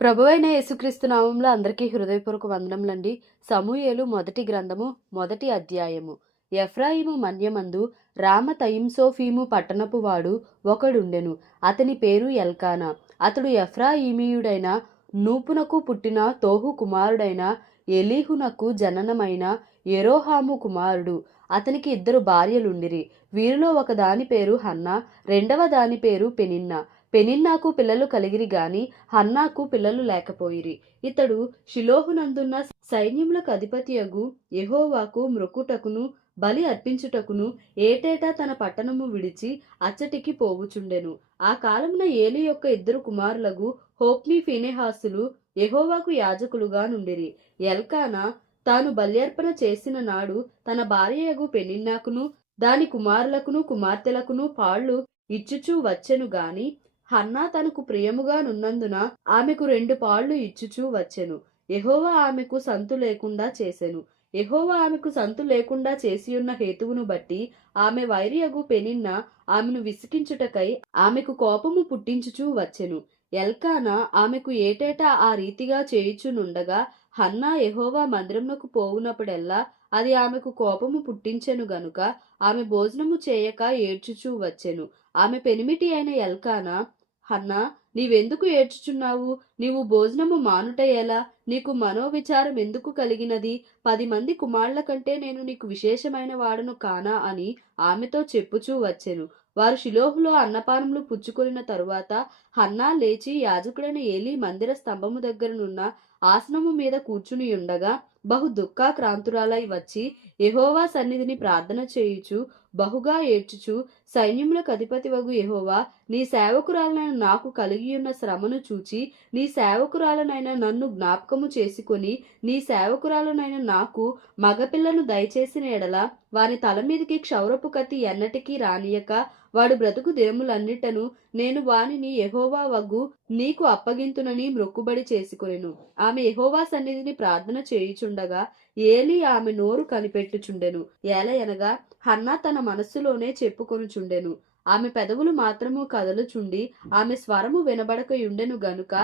ప్రభువైన యేసుక్రీస్తు నామంలో అందరికీ హృదయపూర్వక వందనములండి. సమూయేలు మొదటి గ్రంథము మొదటి అధ్యాయము. ఎఫ్రాయిము మన్యమందు రామతయిమ్సోఫీము పట్టణపు వాడు ఒకడుండెను. అతని పేరు ఎల్కానా. అతడు ఎఫ్రాయిమీయుడైన నూపునకు పుట్టిన తోహు కుమారుడైన ఎలీహునకు జననమైన యెరోహాము కుమారుడు. అతనికి 2 భార్యలుండిరి. వీరిలో ఒక దాని పేరు హన్నా, రెండవ దాని పేరు పెనిన్నా. పెనిన్నాకు పిల్లలు కలిగిరి గాని హన్నాకు పిల్లలు లేకపోయిరి. ఇతడు షిలోహునందున్న సైన్యములకు అధిపతియగు యెహోవాకు మ్రొక్కుటకును బలి అర్పించుటకును ఏటేటా తన పట్టణము విడిచి అచ్చటికి పోవుచుండెను. ఆ కాలమున ఏలి యొక్క 2 కుమారులగు హోప్నీ ఫీనెహాసులు యెహోవాకు యాజకులుగా నుండిరి. ఎల్కానా తాను బల్యర్పణ చేసిన నాడు తన భార్యయగు పెనిన్నాకును దాని కుమారులకును కుమార్తెలకును పాళ్ళు ఇచ్చుచూ వచ్చెను గాని హన్నా తనకు ప్రియముగా నున్నందున ఆమెకు 2 పాళ్ళు ఇచ్చుచూ వచ్చెను. యెహోవా ఆమెకు సంతు లేకుండా చేసెను. యెహోవా ఆమెకు సంతు లేకుండా చేసియున్న హేతువును బట్టి ఆమె వైరియగు పెనిన్నా ఆమెను విసికించుటకై ఆమెకు కోపము పుట్టించుచూ వచ్చెను. ఎల్కానా ఆమెకు ఏటేటా ఆ రీతిగా చేయుచునుండగా హన్నా యెహోవా మందిరమునకు పోవునప్పుడెల్లా అది ఆమెకు కోపము పుట్టించెను గనుక ఆమె భోజనము చేయక ఏడ్చుచూ వచ్చెను. ఆమె పెనిమిటి అయిన ఎల్కానా, హన్నా, నీవెందుకు ఏడ్చుచున్నావు? నీవు భోజనము మానుట ఎలా? నీకు మనోవిచారం ఎందుకు కలిగినది? 10 మంది కుమారుల కంటే నేను నీకు విశేషమైన వాడను కానా అని ఆమెతో చెప్పుచూ వచ్చెను. వారు షిలోహులో అన్నపానములు పుచ్చుకొనిన తరువాత హన్నా లేచి యాజకుడైన ఏలీ మందిర స్తంభము దగ్గరనున్న ఆసనము మీద కూర్చునియుండగా బహు దుఃఖాక్రాంతురాలై వచ్చి యెహోవా సన్నిధిని ప్రార్థన చేయుచు బహుగా ఏడ్చుచు, సైన్యములకు అధిపతివగు యెహోవా, నీ సేవకురాలనైన నాకు కలిగియున్న శ్రమను చూచి నీ సేవకురాలనైన నన్ను జ్ఞాపకము చేసుకొని నీ సేవకురాలనైన నాకు మగపిల్లను దయచేసిన ఎడల వాని తల మీదికి క్షౌరపు కత్తి ఎన్నటికీ రానియక వాడు బ్రతుకు దినములన్నిటను నేను వానిని యెహోవా వగ్గు నీకు అప్పగింతునని మ్రొక్కుబడి చేసుకొనెను. ఆమె యెహోవా సన్నిధిని ప్రార్థన చేయుచుండగా ఏలీ ఆమె నోరు కనిపెట్టుచుండెను. ఏలయనగా హన్నా తన మనస్సులోనే చెప్పుకొనుచుండెను. ఆమె పెదవులు మాత్రము కదలుచుండి ఆమె స్వరము వినబడకయుండెను గనుక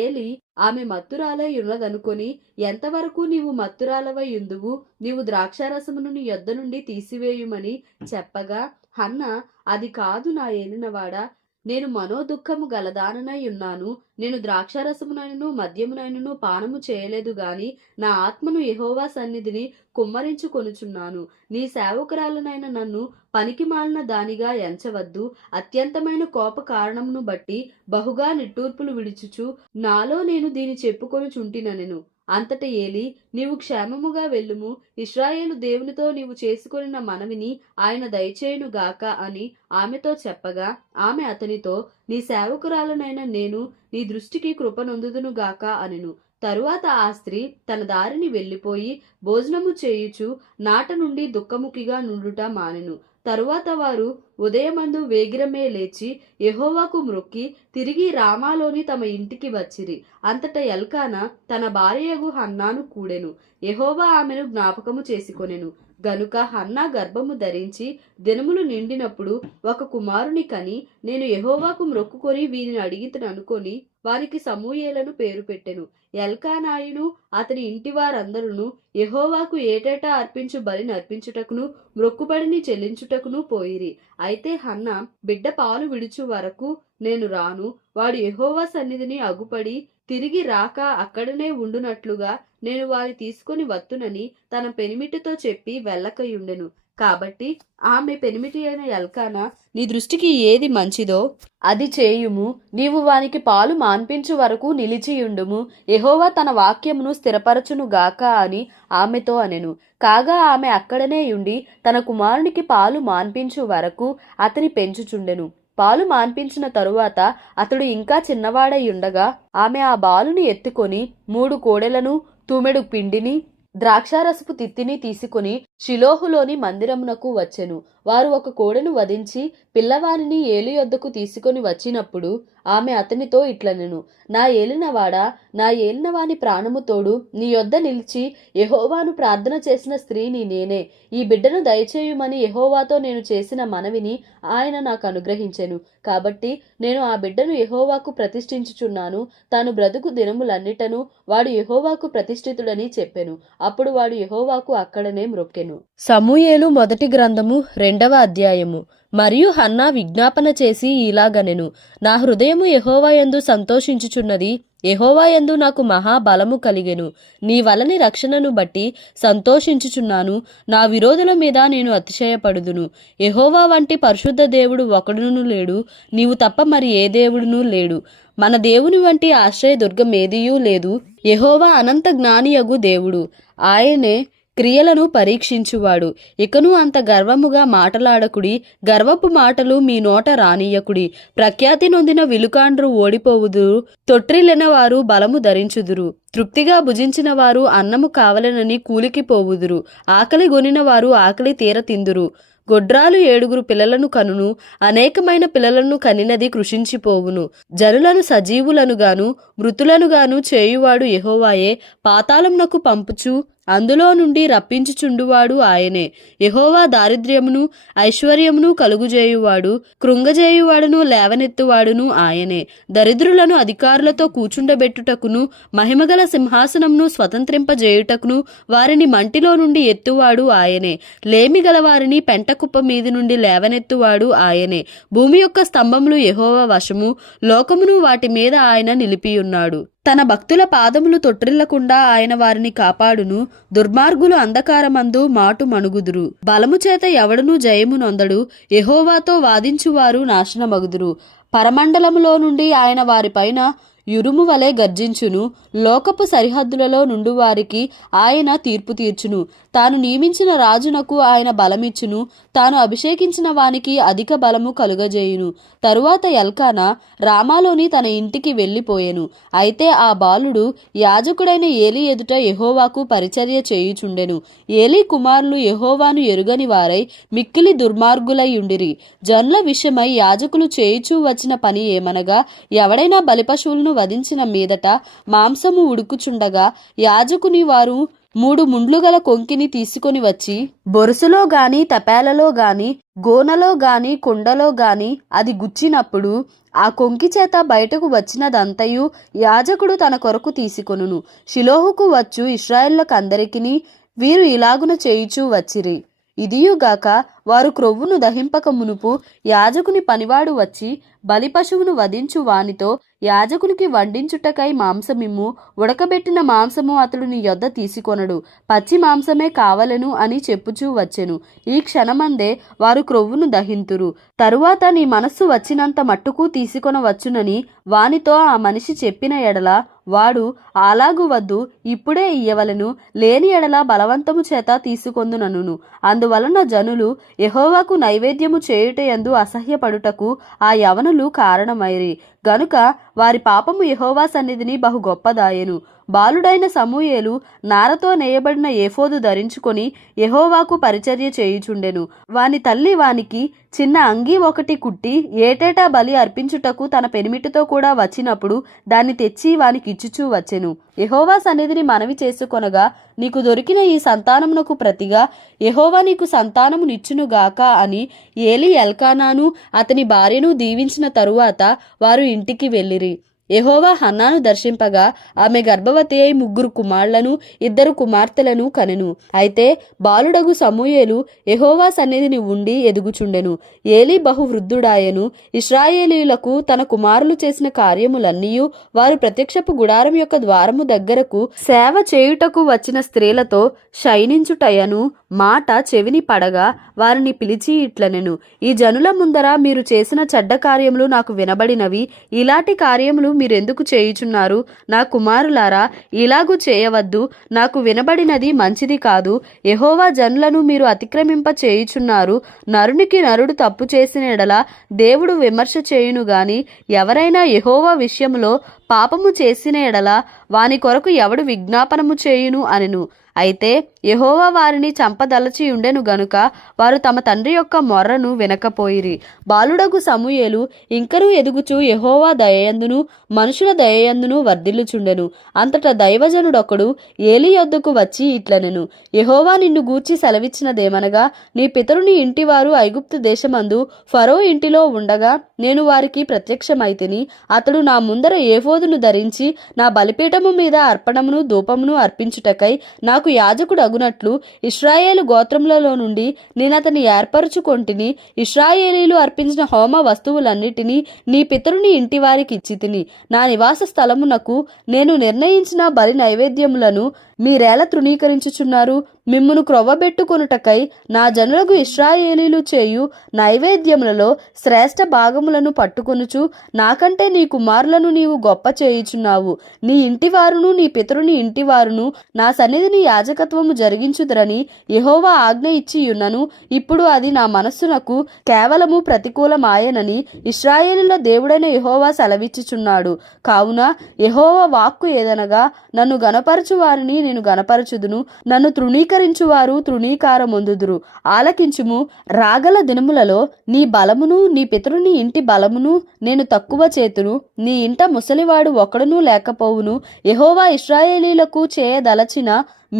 ఏలీ ఆమె మత్తురాలై ఉన్నదనుకొని, ఎంతవరకు నీవు మత్తురాలవై యుందువు? నీవు ద్రాక్షారసమును నీ యొద్ద నుండి తీసివేయుమని చెప్పగా హన్నా, అది కాదు నా ఏలినవాడా, నేను మనోదుఃఖము గలదాననై ఉన్నాను. నేను ద్రాక్షారసమునైనను మద్యమునైనను పానము చేయలేదు గాని నా ఆత్మను యెహోవా సన్నిధిని కుమ్మరించుకొనుచున్నాను. నీ సేవకురాలనైన నన్ను పనికిమాలిన దానిగా ఎంచవద్దు. అత్యంతమైన కోప కారణమును బట్టి బహుగా నిట్టూర్పులు విడుచుచు నాలో నేను దీని చెప్పుకొనుచుంటినెను. అంతట ఏలీ, నీవు క్షేమముగా వెళ్ళుము. ఇశ్రాయేలు దేవునితో నీవు చేసుకొనిన మనవిని ఆయన దయచేయును గాక అని ఆమెతో చెప్పగా ఆమె అతనితో, నీ సేవకురాలనైన నేను నీ దృష్టికి కృప నొందుదును గాక అనెను. తరువాత ఆ స్త్రీ తన దారిని వెళ్ళిపోయి భోజనము చేయుచు నాట నుండి దుఃఖముఖిగా నుండుట మానెను. తరువాత వారు ఉదయమందు వేగిరమే లేచి యెహోవాకు మ్రొక్కి తిరిగి రామాలోని తమ ఇంటికి వచ్చిరి. అంతట ఎల్కానా తన భార్యయగు హన్నాను కూడెను. యెహోవా ఆమెను జ్ఞాపకము చేసుకొనెను గనుక హన్నా గర్భము ధరించి దినములు నిండినప్పుడు ఒక కుమారుని కని, నేను యెహోవాకు మ్రొక్కుకొని వీరిని అడిగితననుకొని వారికి సమూయేలను పేరు పెట్టెను. ఎల్కానాయును అతని ఇంటివారందరును యెహోవాకు ఏటేటా అర్పించు బలిని అర్పించుటకును మ్రొక్కుబడిని చెల్లించుటకును పోయిరి. అయితే హన్నా, బిడ్డ పాలు విడుచు వరకు నేను రాను, వాడు యెహోవా సన్నిధిని అగుపడి తిరిగి రాక అక్కడనే ఉండునట్లుగా నేను వారి తీసుకొని వత్తునని తన పెనిమిటితో చెప్పి వెళ్ళకయుండెను. కాబట్టి ఆమె పెనిమిటి అయిన ఎల్కానా, నీ దృష్టికి ఏది మంచిదో అది చేయుము. నీవు వానికి పాలు మాన్పించు వరకు నిలిచియుండుము. యెహోవా తన వాక్యమును స్థిరపరచును గాక అని ఆమెతో అనెను. కాగా ఆమె అక్కడనే యుండి తన కుమారునికి పాలు మాన్పించు వరకు అతని పెంచుచుండెను. పాలు మాన్పించిన తరువాత అతడు ఇంకా చిన్నవాడై ఉండగా ఆమె ఆ బాలుని ఎత్తుకొని 3 కోడెలను తూమెడు పిండిని ద్రాక్షారసపు తిత్తిని తీసుకుని షిలోహులోని మందిరమునకు వచ్చెను. వారు ఒక కోడెను వధించి పిల్లవానిని ఏలి యొద్దకు తీసుకొని వచ్చినప్పుడు ఆమె అతనితో ఇట్లనెను, నా ఏలినవాడా, నా ఏలినవాని ప్రాణము తోడు నీ యొద్ద నిలిచి యెహోవాను ప్రార్థన చేసిన స్త్రీని నేనే. ఈ బిడ్డను దయచేయుమని యెహోవాతో నేను చేసిన మనవిని ఆయన నాకు అనుగ్రహించెను. కాబట్టి నేను ఆ బిడ్డను యెహోవాకు ప్రతిష్ఠించుచున్నాను. తాను బ్రతుకు దినములన్నిటను వాడు యెహోవాకు ప్రతిష్ఠితుడని చెప్పెను. అప్పుడు వాడు యెహోవాకు అక్కడనే మ్రొక్కెను. సమూయేలు మొదటి గ్రంథము 2వ అధ్యాయము. మరియు హన్నా విజ్ఞాపన చేసి ఇలాగనెను, నా హృదయము యెహోవాయందు సంతోషించుచున్నది, యెహోవాయందు నాకు మహాబలము కలిగెను. నీ వలని రక్షణను బట్టి సంతోషించుచున్నాను. నా విరోధుల మీద నేను అతిశయపడుదును. యెహోవా వంటి పరిశుద్ధ దేవుడు ఒకడును లేడు, నీవు తప్ప మరి ఏ దేవుడునూ లేడు. మన దేవుని వంటి ఆశ్రయదుర్గం ఏదియూ లేదు. యెహోవా అనంత జ్ఞానియగు దేవుడు, ఆయనే క్రియలను పరీక్షించువాడు. ఇకను అంత గర్వముగా మాటలాడకుడి, గర్వపు మాటలు మీ నోట రానియకుడి. ప్రఖ్యాతి నొందిన విలుకాండ్రు ఓడిపోవుదురు, తొట్రిల్లిన వారు బలము ధరించుదురు. తృప్తిగా భుజించిన వారు అన్నము కావలెనని కూలికి పోవుదురు. ఆకలి గొనిన వారు ఆకలి తీర తిందురు. గొడ్రాలు 7 పిల్లలను కనును, అనేకమైన పిల్లలను కనినది కృషించిపోవును. జనులను సజీవులనుగాను మృతులనుగాను చేయువాడు యెహోవాయే. పాతాళమునకు పంపుచు అందులో నుండి రప్పించుచుండువాడు ఆయనే. యెహోవా దారిద్ర్యమును ఐశ్వర్యమును కలుగుజేయువాడు, కృంగజేయువాడును లేవనెత్తువాడును ఆయనే. దరిద్రులను అధికారులతో కూచుండబెట్టుటకును మహిమగల సింహాసనమును స్వతంత్రింపజేయుటకును వారిని మంటిలో నుండి ఎత్తువాడు ఆయనే. లేమి గల వారిని పెంటకుప్ప మీది నుండి లేవనెత్తువాడు ఆయనే. భూమి యొక్క స్తంభములు యెహోవా వశము, లోకమును వాటి మీద ఆయన నిలిపియున్నాడు. తన భక్తుల పాదములు తొట్రిల్లకుండా ఆయన వారిని కాపాడును. దుర్మార్గులు అంధకారమందు మాటు మణుగుదురు. బలము చేత ఎవడునూ జయము నొందడు. యెహోవాతో వాదించువారు నాశనమగుదురు. పరమండలములో నుండి ఆయన వారిపైన యురుము వలె గర్జించును. లోకపు సరిహద్దులలో నుండి వారికి ఆయన తీర్పు తీర్చును. తాను నియమించిన రాజునకు ఆయన బలమిచ్చును. తాను అభిషేకించిన వానికి అధిక బలము కలుగజేయును. తరువాత ఎల్కానా రామాలోని తన ఇంటికి వెళ్ళిపోయెను. అయితే ఆ బాలుడు యాజకుడైన ఏలీ ఎదుట యెహోవాకు పరిచర్య చేయుచుండెను. ఏలీ కుమారులు యెహోవాను ఎరుగని వారై మిక్కిలి దుర్మార్గులైయుండిరి. జనుల విషయమై యాజకులు చేయుచూ వచ్చిన పని ఏమనగా, ఎవడైనా బలిపశువులను వధించిన మీదట మాంసము ఉడుకుచుండగా యాజకుని వారు 3 ముండ్లు గల కొంకిని తీసుకొని వచ్చి బొరుసులో గాని తపేలలో గాని గోనలో గాని కుండలో గాని అది గుచ్చినప్పుడు ఆ కొంకి చేత బయటకు వచ్చినదంతయు యాజకుడు తన కొరకు తీసుకొనును. షిలోహుకు వచ్చు ఇశ్రాయేళ్లకందరికిని వీరు ఇలాగున చేయుచూ వచ్చిరి. ఇదియుగాక వారు క్రొవ్వును దహింపక మునుపు యాజకుని పనివాడు వచ్చి బలి పశువును వధించు వానితో, యాజకునికి వండించుటకై మాంసమిమ్ము, ఉడకబెట్టిన మాంసము అతడు నీ యొద్ద తీసుకొనడు, పచ్చి మాంసమే కావలెను అని చెప్పుచూ వచ్చెను. ఈ క్షణమందే వారు క్రొవ్వును దహింతురు. తరువాత నీ మనస్సు వచ్చినంత మట్టుకు తీసుకొనవచ్చునని వానితో ఆ మనిషి చెప్పిన ఎడల వాడు, అలాగు వద్దు, ఇప్పుడే ఇయ్యవలెను, లేని ఎడల బలవంతము చేత తీసుకొందునను. అందువలన జనులు యెహోవాకు నైవేద్యము చేయుటయందు అసహ్యపడుటకు ఆ యవనులు కారణమైరి. గనుక వారి పాపము యెహోవా సన్నిధిని బహు గొప్పదాయెను. బాలుడైన సమూయేలు నారతో నేయబడిన ఏఫోదు ధరించుకొని యెహోవాకు పరిచర్య చేయుచుండెను. వాని తల్లి వానికి చిన్న అంగీ ఒకటి కుట్టి ఏటేటా బలి అర్పించుటకు తన పెనిమిటితో కూడా వచ్చినప్పుడు దాన్ని తెచ్చి వానికి ఇచ్చుచూ వచ్చెను. యెహోవా సన్నిధిని మనవి చేసుకొనగా, నీకు దొరికిన ఈ సంతానమునకు ప్రతిగా యెహోవా నీకు సంతానమునిచ్చునుగాక అని ఏలీ ఎల్కానాను అతని భార్యను దీవించిన తరువాత వారు ఇంటికి వెళ్ళిరి. యెహోవా హన్నాను దర్శింపగా ఆమె గర్భవతి అయి 3 కుమారులను 2 కుమార్తెలను కనెను. అయితే బాలుడగు సమూయేలు యెహోవా సన్నిధిని ఉండి ఎదుగుచుండెను. ఏలీ బహు వృద్ధుడాయెను. ఇశ్రాయేలీయులకు తన కుమారులు చేసిన కార్యములన్నీయు వారు ప్రత్యక్షపు గుడారం యొక్క ద్వారము దగ్గరకు సేవ చేయుటకు వచ్చిన స్త్రీలతో శయనించుటయను మాట చెవిని పడగా వారిని పిలిచి ఇట్లనెను, ఈ జనుల ముందర మీరు చేసిన చెడ్డ కార్యములు నాకు వినబడినవి. ఇలాంటి కార్యములు మీరెందుకు చేయుచున్నారు? నా కుమారులారా, ఇలాగూ చేయవద్దు. నాకు వినబడినది మంచిది కాదు. యెహోవా జనులను మీరు అతిక్రమింప చేయుచున్నారు. నరునికి నరుడు తప్పు చేసిన ఎడల దేవుడు విమర్శ చేయును గాని, ఎవరైనా యెహోవా విషయములో పాపము చేసిన ఎడల వాని కొరకు ఎవడు విజ్ఞాపనము చేయును అనెను. అయితే యెహోవా వారిని చంపదలచి ఉండెను గనుక వారు తమ తండ్రి యొక్క మొర్రను వినకపోయిరి. బాలుడగు సమూయేలు ఇంకనూ ఎదుగుచూ యెహోవా దయయందును మనుషుల దయయందును వర్ధిల్లుచుండెను. అంతటా దైవజనుడొకడు ఏలీ యొద్దకు వచ్చి ఇట్లనెను, యెహోవా నిన్ను గూర్చి సెలవిచ్చినదేమనగా, నీ పితరుని ఇంటివారు ఐగుప్తు దేశమందు ఫరో ఇంటిలో ఉండగా నేను వారికి ప్రత్యక్షమైతిని. అతడు నా ముందర ఏఫోదును ధరించి నా బలిపీఠము మీద అర్పణమును ధూపమును అర్పించుటకై నాకు యాజకుడు అగునట్లు ఇశ్రాయేలు గోత్రములలో నుండి నేనతని ఏర్పరచుకొంటిని. ఇశ్రాయేలీలు అర్పించిన హోమ వస్తువులన్నిటినీ నీ పితరుని ఇంటివారికి ఇచ్చితిని. నా నివాస స్థలమునకు నేను నిర్ణయించిన బలి నైవేద్యములను మీరేలా తృణీకరించుచున్నారు? మిమ్మును క్రొవ్వబెట్టుకొనుటకై నా జనులకు ఇశ్రాయేలీలు చేయు నైవేద్యములలో శ్రేష్ఠ భాగములను పట్టుకొనుచు నాకంటే నీ కుమారులను నీవు గొప్ప చేయుచున్నావు. నీ ఇంటివారును నీ పితరుని ఇంటివారును నా సన్నిధిని యాజకత్వము జరిగించుదురని యెహోవా ఆజ్ఞ ఇచ్చియున్నను. ఇప్పుడు అది నా మనస్సునకు కేవలము ప్రతికూలమాయనని ఇశ్రాయేలుల దేవుడైన యెహోవా సెలవిచ్చుచున్నాడు. కావున యెహోవా వాక్కు ఏదనగా, నన్ను గనపరచు వారిని నేను గనపరచుదును, నన్ను తృణీకరించువారు తృణీకారమొందుదురు. ఆలకించుము, రాగల దినములలో నీ బలమును నీ పితరుని ఇంటి బలమును నేను తక్కువ చేతును. నీ ఇంట ముసలివాడు ఒకడునూ లేకపోవును. యెహోవా ఇశ్రాయేలీలకు చేయదలచిన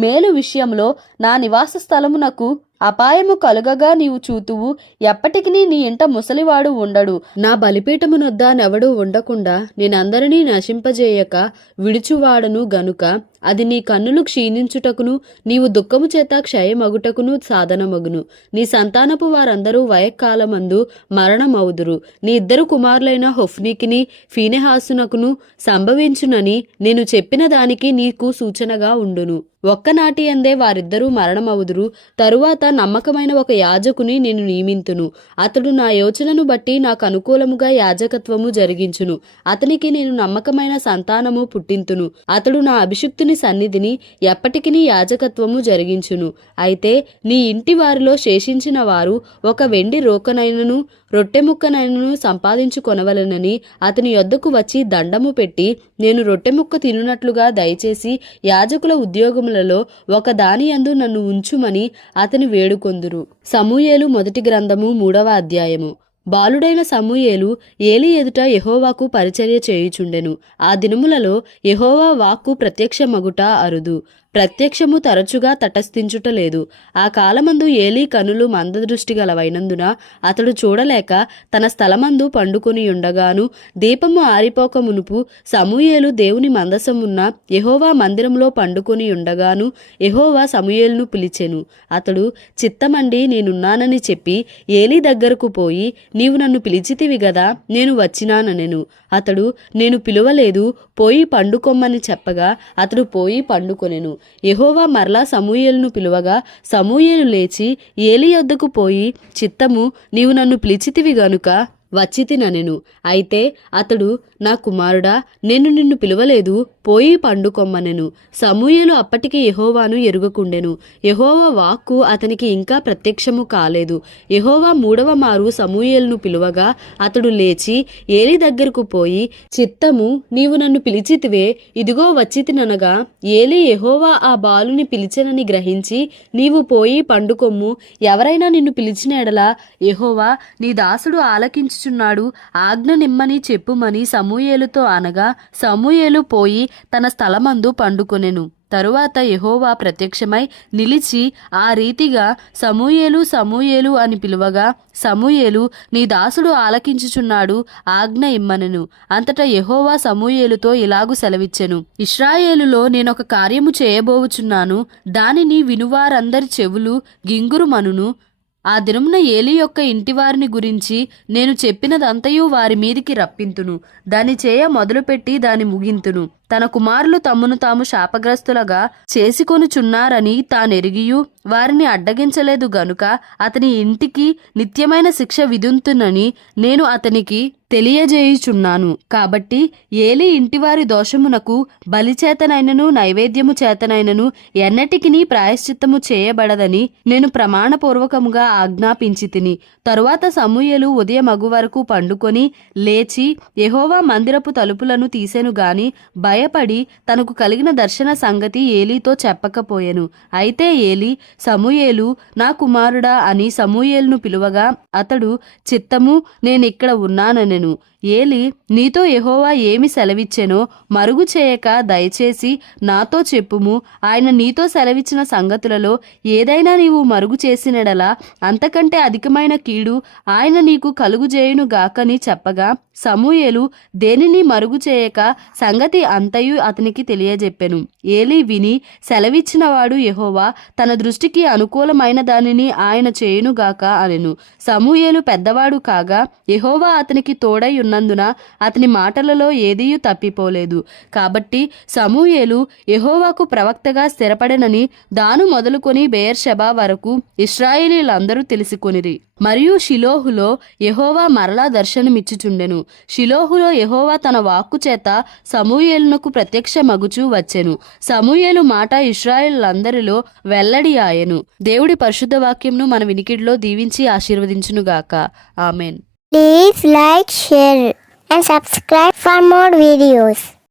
మేలు విషయంలో నా నివాస స్థలమునకు అపాయము కలుగగా నీవు చూతువు. ఎప్పటికి నీ ఇంట ముసలివాడు ఉండడు. నా బలిపీఠమునొద్ద నెవడు ఉండకుండా నేనందరినీ నశింపజేయక విడుచువాడను గనుక అది నీ కన్నులు క్షీణించుటకును నీవు దుఃఖము చేత క్షయమగుటకును సాధనమగును. నీ సంతానపు వారందరూ వయక్కాలమందు మరణమవుదురు. నీ ఇద్దరు కుమారులైన హొఫ్నీకిని ఫీనెహాసునకును సంభవించునని నేను చెప్పిన దానికి నీకు సూచనగా ఉండును. ఒక్కనాటి అందే వారిద్దరూ మరణమవుదురు. తరువాత నమ్మకమైన ఒక యాజకుని నేను నియమింతును. అతడు నా యోచనను బట్టి నాకు అనుకూలముగా యాజకత్వము జరిగించును. అతనికి నేను నమ్మకమైన సంతానము పుట్టింతును. అతడు నా అభిషిక్తుని సన్నిధిని ఎప్పటికినీ యాజకత్వము జరిగించును. అయితే నీ ఇంటి వారిలో శేషించిన వారు ఒక వెండి రోకనైనను రొట్టె ముక్కనైనను సంపాదించుకొనవలెనని అతని యొద్దకు వచ్చి దండము పెట్టి, నేను రొట్టె ముక్క తినునట్లుగా దయచేసి యాజకుల ఉద్యోగములలో ఒక దానియందు నన్ను ఉంచుమని అతని వేడుకొందురు. సమూయేలు మొదటి గ్రంథము 3వ అధ్యాయము. బాలుడైన సమూయేలు ఏలీ ఎదుట యెహోవాకు పరిచర్య చేయుచుండెను. ఆ దినములలో యెహోవా వాక్కు ప్రత్యక్షమగుట అరుదు, ప్రత్యక్షము తరచుగా తటస్థించుటలేదు. ఆ కాలమందు ఏలీ కనులు మందదృష్టి గలవైనందున అతడు చూడలేక తన స్థలమందు పండుకొని ఉండగాను దీపము ఆరిపోక మునుపు సమూయేలు దేవుని మందసమున్న యెహోవా మందిరంలో పండుకొని ఉండగాను యెహోవా సమూయేలును పిలిచెను. అతడు చిత్తమండి నేనున్నానని చెప్పి ఏలీ దగ్గరకు పోయి, నీవు నన్ను పిలిచితివి గదా, నేను వచ్చినానెను. అతడు, నేను పిలువలేదు, పోయి పండుకొమ్మని చెప్పగా అతడు పోయి పండుకొనెను. యెహోవా మరలా సమూయేలును పిలువగా సమూయేలు లేచి ఏలీ యొద్దకు పోయి, చిత్తము, నీవు నన్ను పిలిచితివి గనుక వచ్చితినెను. అయితే అతడు, నా కుమారుడా, నేను నిన్ను పిలువలేదు, పోయి పండుకొమ్మనెను. సమూయేలు అప్పటికి యెహోవాను ఎరుగకుండెను. యెహోవా వాక్కు అతనికి ఇంకా ప్రత్యక్షము కాలేదు. యెహోవా 3వ మారు సమూయేలును పిలువగా అతడు లేచి ఏలీ దగ్గరకు పోయి, చిత్తము, నీవు నన్ను పిలిచితివే, ఇదిగో వచ్చితిననగా ఏలీ యెహోవా ఆ బాలుని పిలిచెనని గ్రహించి, నీవు పోయి పండుకొమ్ము, ఎవరైనా నిన్ను పిలిచిన ఎడల యెహోవా నీ దాసుడు ఆలకించుచున్నాడు, ఆజ్ఞ నిమ్మని చెప్పుమని సమూయేలుతో అనగా సమూయేలు పోయి తన స్థలమందు పండుకొనెను. తరువాత యెహోవా ప్రత్యక్షమై నిలిచి ఆ రీతిగా సమూయేలు సమూయేలు అని పిలువగా సమూయేలు, నీ దాసుడు ఆలకించుచున్నాడు, ఆజ్ఞ ఇమ్మనెను. అంతటా యెహోవా సమూయేలుతో ఇలాగు సెలవిచ్చెను, ఇశ్రాయేలులో నేనొక కార్యము చేయబోవుచున్నాను, దానిని వినువారందరి చెవులు గింగురుమనును. ఆ దినమున ఏలీ యొక్క ఇంటివారిని గురించి నేను చెప్పినదంతయు వారి మీదికి రప్పింతును. దాని చేయ మొదలుపెట్టి దాని ముగింతును. తన కుమారులు తమ్మును తాము శాపగ్రస్తులుగా చేసుకొనుచున్నారని తానెరిగియు వారిని అడ్డగించలేదు గనుక అతని ఇంటికి నిత్యమైన శిక్ష విధింతునని నేను అతనికి తెలియజేయుచున్నాను. కాబట్టి ఏలీ ఇంటివారి దోషమునకు బలి చేతనైనను నైవేద్యము చేతనైనను ఎన్నటికిని ప్రాయశ్చిత్తము చేయబడదని నేను ప్రమాణపూర్వకముగా ఆజ్ఞాపించితిని. తరువాత సమూయేలు ఉదయమగు వరకు పండుకొని లేచి యెహోవా మందిరపు తలుపులను తీసెను గాని భయపడి తనకు కలిగిన దర్శన సంగతి ఏలీతో చెప్పకపోయెను. అయితే ఏలీ, సమూయేలు, నా కుమారుడా అని సమూయేలును పిలువగా అతడు, చిత్తము, నేనిక్కడ ఉన్నాననెను. ఏలీ, నీతో యెహోవా ఏమి సెలవిచ్చెనో మరుగు చేయక దయచేసి నాతో చెప్పుము. ఆయన నీతో సెలవిచ్చిన సంగతులలో ఏదైనా నీవు మరుగు చేసినడలా అంతకంటే అధికమైన కీడు ఆయన నీకు కలుగుజేయును గాకని చెప్పగా సమూయేలు దేనిని మరుగు చేయక సంగతి అంతయు అతనికి తెలియజెప్పెను. ఏలీ విని, సెలవిచ్చినవాడు యెహోవా తన దృష్టికి అనుకూలమైన దానిని ఆయన చేయునుగాక అనెను. సమూయేలు పెద్దవాడు కాగా యెహోవా అతనికి తోడై ఉన్నందున అతని మాటలలో ఏదీయూ తప్పిపోలేదు. కాబట్టి సమూయేలు యెహోవాకు ప్రవక్తగా స్థిరపడెనని దాను మొదలుకొని బెయేర్షెబా వరకు ఇశ్రాయేలీయులందరూ తెలుసుకొనిరి. మరియు షిలోహులో యెహోవా మరలా దర్శనమిచ్చుచుండెను. షిలోహులో యెహోవా తన వాక్కు చేత సమూయేలునకు ప్రత్యక్షమగుచూ వచ్చెను. సమూయేలు మాట ఇశ్రాయేలులందరిలో వెల్లడి ఆయెను. దేవుడి పరిశుద్ధ వాక్యంను మన వినికిడిలో దీవించి ఆశీర్వదించునుగాక. Amen. Please like, share and subscribe for more videos.